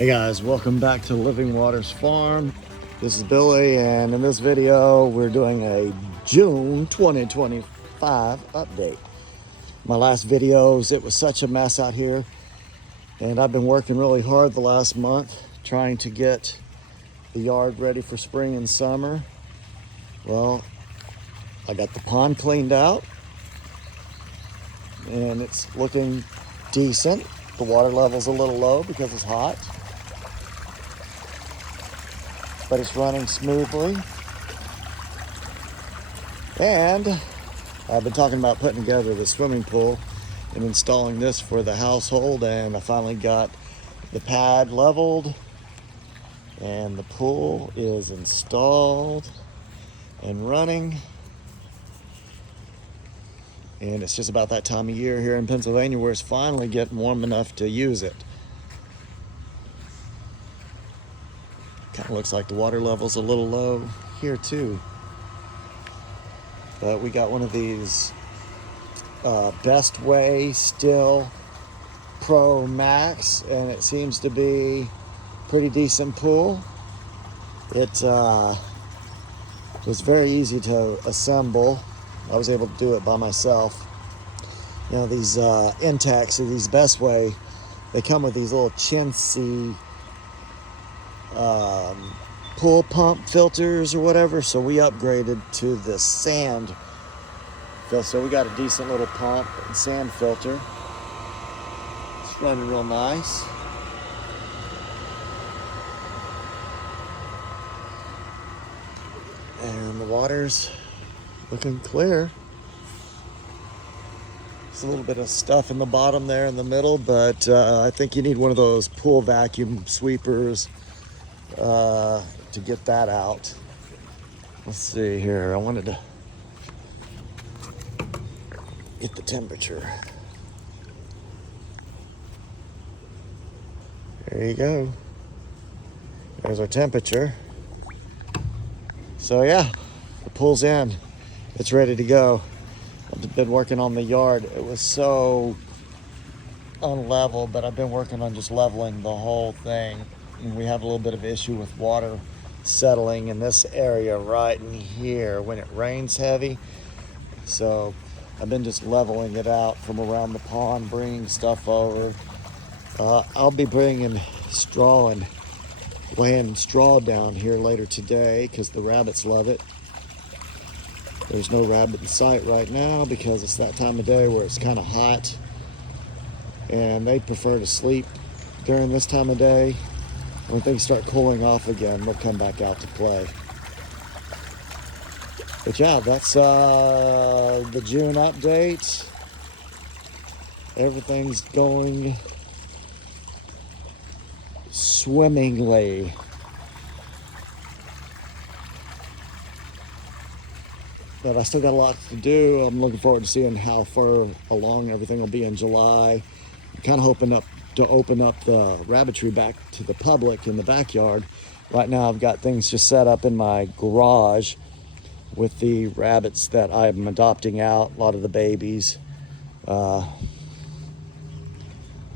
Hey guys, welcome back to Living Waters Farm. This is Billy, and in this video we're doing a June 2025 update. My last videos, it was such a mess out here, and I've been working really hard the last month trying to get the yard ready for spring and summer. Well, I got the pond cleaned out and it's looking decent. The water level's a little low because it's hot, but it's running smoothly. And I've been talking about putting together the swimming pool and installing this for the household, and I finally got the pad leveled and the pool is installed and running. And it's just about that time of year here in Pennsylvania where it's finally getting warm enough to use it. Kind of looks like the water level's a little low here too. But we got one of these BestWay Still Pro Max, and it seems to be a pretty decent pool. It was very easy to assemble. I was able to do it by myself. You know, these Intex, these BestWay, they come with these little chintzy pool pump filters or whatever, so we upgraded to the sand filter. So we got a decent little pump and sand filter. It's running real nice. And the water's looking clear. There's a little bit of stuff in the bottom there in the middle, but I think you need one of those pool vacuum sweepers to get that out. Let's see here. I wanted to get the temperature. There you go. There's our temperature. So yeah, the pool's in. It's ready to go. I've been working on the yard. It was so unlevel, but I've been working on just leveling the whole thing. And we have a little bit of issue with water settling in this area right in here when it rains heavy. So I've been just leveling it out from around the pond, bringing stuff over. I'll be bringing straw and laying straw down here later today because the rabbits love it. There's no rabbit in sight right now because it's that time of day where it's kind of hot, and they prefer to sleep during this time of day. When things start cooling off again, they'll come back out to play. But yeah, that's the June update. Everything's going swimmingly. But I still got a lot to do. I'm looking forward to seeing how far along everything will be in July. I'm kind of hoping to open up the rabbitry back to the public in the backyard. Right now I've got things just set up in my garage with the rabbits that I'm adopting out, a lot of the babies. I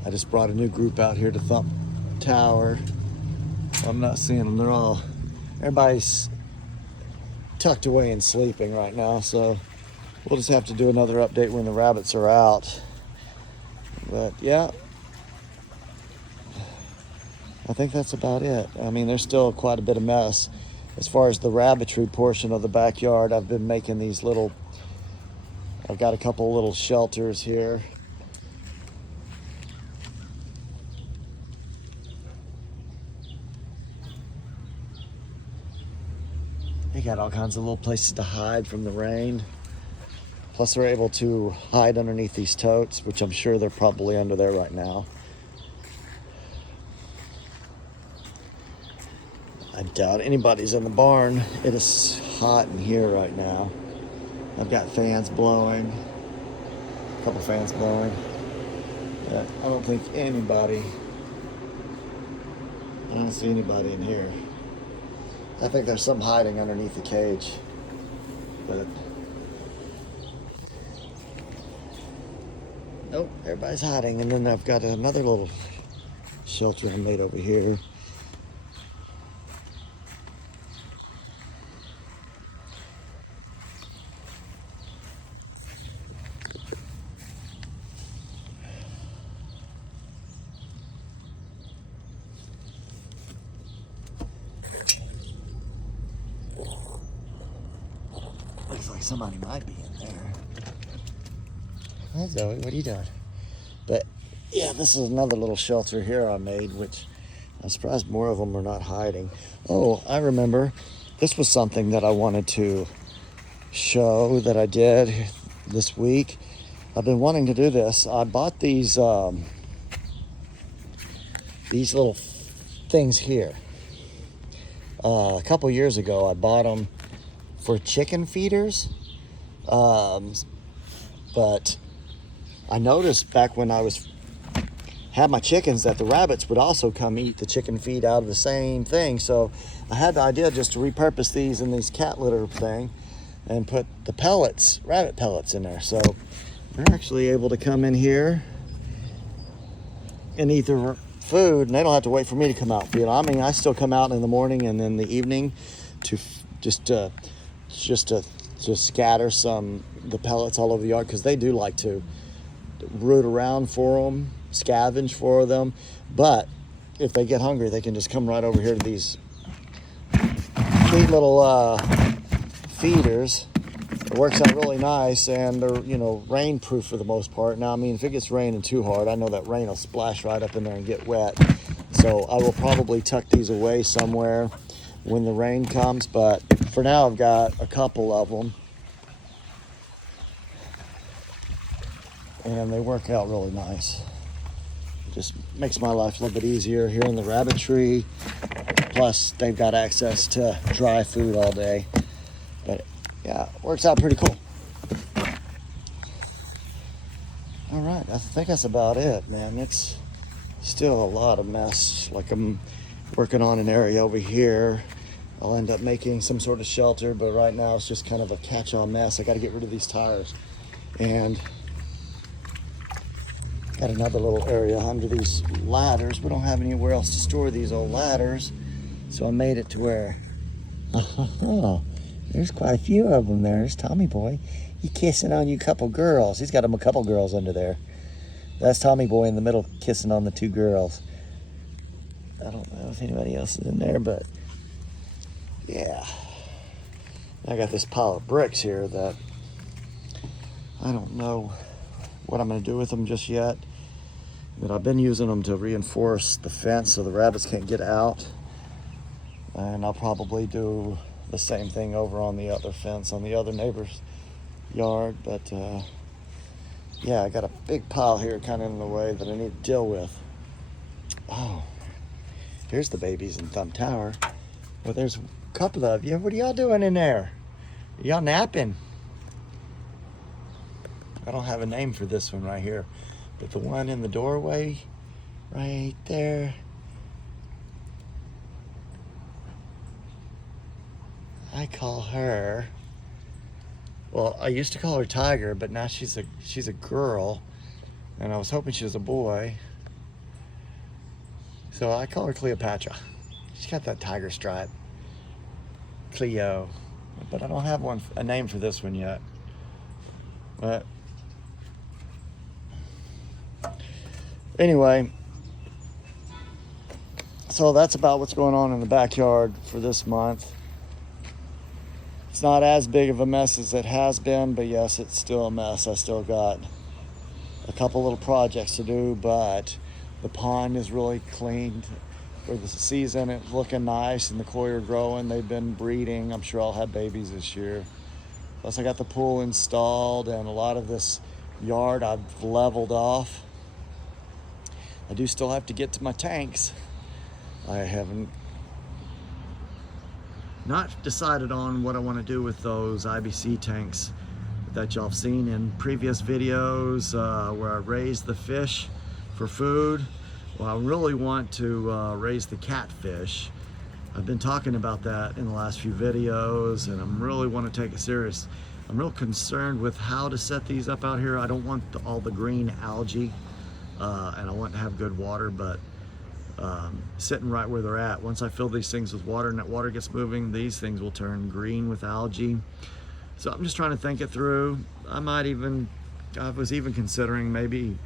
just brought a new group out here to Thump Tower. I'm not seeing them. Everybody's tucked away and sleeping right now, so we'll just have to do another update when the rabbits are out. But yeah, I think that's about it. I mean, there's still quite a bit of mess. As far as the rabbitry portion of the backyard, I've been making these I've got a couple little shelters here. They got all kinds of little places to hide from the rain. Plus they're able to hide underneath these totes, which I'm sure they're probably under there right now. I doubt anybody's in the barn. It is hot in here right now. I've got fans blowing, a couple fans blowing. But I don't think I don't see anybody in here. I think there's some hiding underneath the cage, but nope, everybody's hiding. And then I've got another little shelter I made over here. Looks like somebody might be in there. Hi Zoe, what are you doing? But yeah, this is another little shelter here I made, which I'm surprised more of them are not hiding. Oh, I remember. This was something that I wanted to show that I did this week. I've been wanting to do this. I bought these little things here. A couple years ago, I bought them for chicken feeders. But I noticed back when I had my chickens that the rabbits would also come eat the chicken feed out of the same thing. So I had the idea just to repurpose these in these cat litter thing and put the pellets, rabbit pellets in there. So they're actually able to come in here and eat their food, and they don't have to wait for me to come out and feed them. I mean, I still come out in the morning and in the evening to just scatter the pellets all over the yard, because they do like to root around for them, scavenge for them. But if they get hungry, they can just come right over here to these neat little feeders. It works out really nice, and they're, rain proof for the most part. Now, I mean, if it gets raining too hard, I know that rain will splash right up in there and get wet. So I will probably tuck these away somewhere when the rain comes. But for now, I've got a couple of them, and they work out really nice. It just makes my life a little bit easier here in the rabbit tree. Plus, they've got access to dry food all day. But yeah, it works out pretty cool. All right, I think that's about it, man. It's still a lot of mess. Like, I'm working on an area over here. I'll end up making some sort of shelter, but right now it's just kind of a catch-all mess. I got to get rid of these tires. And got another little area under these ladders. We don't have anywhere else to store these old ladders, so I made it to where there's quite a few of them there. There's Tommy Boy. He kissing on you couple girls. He's got him a couple girls under there. That's Tommy Boy in the middle kissing on the two girls. I don't know if anybody else is in there, but yeah. I got this pile of bricks here that I don't know what I'm going to do with them just yet. But I've been using them to reinforce the fence so the rabbits can't get out. And I'll probably do the same thing over on the other fence on the other neighbor's yard. But yeah, I got a big pile here kind of in the way that I need to deal with. Oh, here's the babies in Thumb Tower. Well, there's a couple of you. What are y'all doing in there? Y'all napping? I don't have a name for this one right here, but the one in the doorway right there, I call her, well, I used to call her Tiger, but now she's a girl, and I was hoping she was a boy, so I call her Cleopatra. She's got that tiger stripe, Cleo, but I don't have a name for this one yet. But anyway, so that's about what's going on in the backyard for this month. It's not as big of a mess as it has been, but yes, it's still a mess. I still got a couple little projects to do, but the pond is really cleaned for the season. It's looking nice, and the koi are growing. They've been breeding. I'm sure I'll have babies this year. Plus, I got the pool installed, and a lot of this yard I've leveled off. I do still have to get to my tanks. I haven't not decided on what I want to do with those IBC tanks that y'all have seen in previous videos where I raise the fish for food. Well, I really want to raise the catfish. I've been talking about that in the last few videos, and I really want to take it serious. I'm real concerned with how to set these up out here. I don't want all the green algae, and I want to have good water, but sitting right where they're at. Once I fill these things with water and that water gets moving, these things will turn green with algae. So I'm just trying to think it through. I was even considering maybe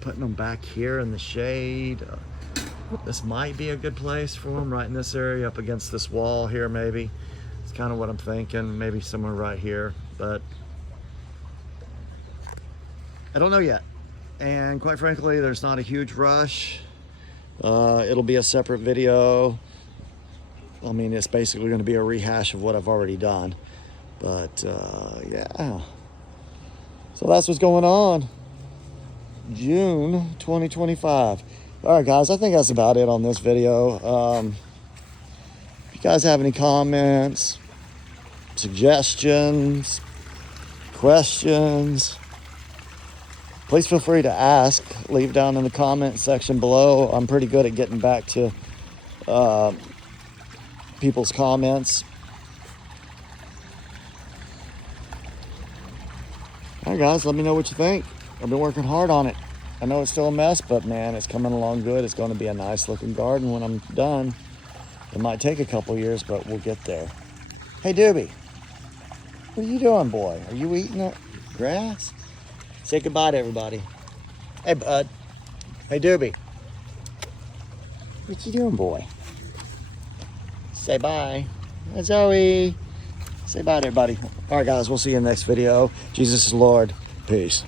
putting them back here in the shade. This might be a good place for them, right in this area, up against this wall here maybe. It's kind of what I'm thinking, maybe somewhere right here, but I don't know yet. And quite frankly, there's not a huge rush. It'll be a separate video. I mean, it's basically going to be a rehash of what I've already done. But yeah. So that's what's going on. June 2025. All right, guys, I think that's about it on this video. If you guys have any comments, suggestions, questions, please feel free to ask. Leave down in the comment section below. I'm pretty good at getting back to people's comments. All right, guys, let me know what you think. I've been working hard on it. I know it's still a mess, but man, it's coming along good. It's going to be a nice looking garden when I'm done. It might take a couple years, but we'll get there. Hey, Doobie, what are you doing, boy? Are you eating that grass? Say goodbye to everybody. Hey, bud. Hey, Doobie. What you doing, boy? Say bye. Hey, Zoe. Say bye to everybody. All right, guys, we'll see you in the next video. Jesus is Lord. Peace.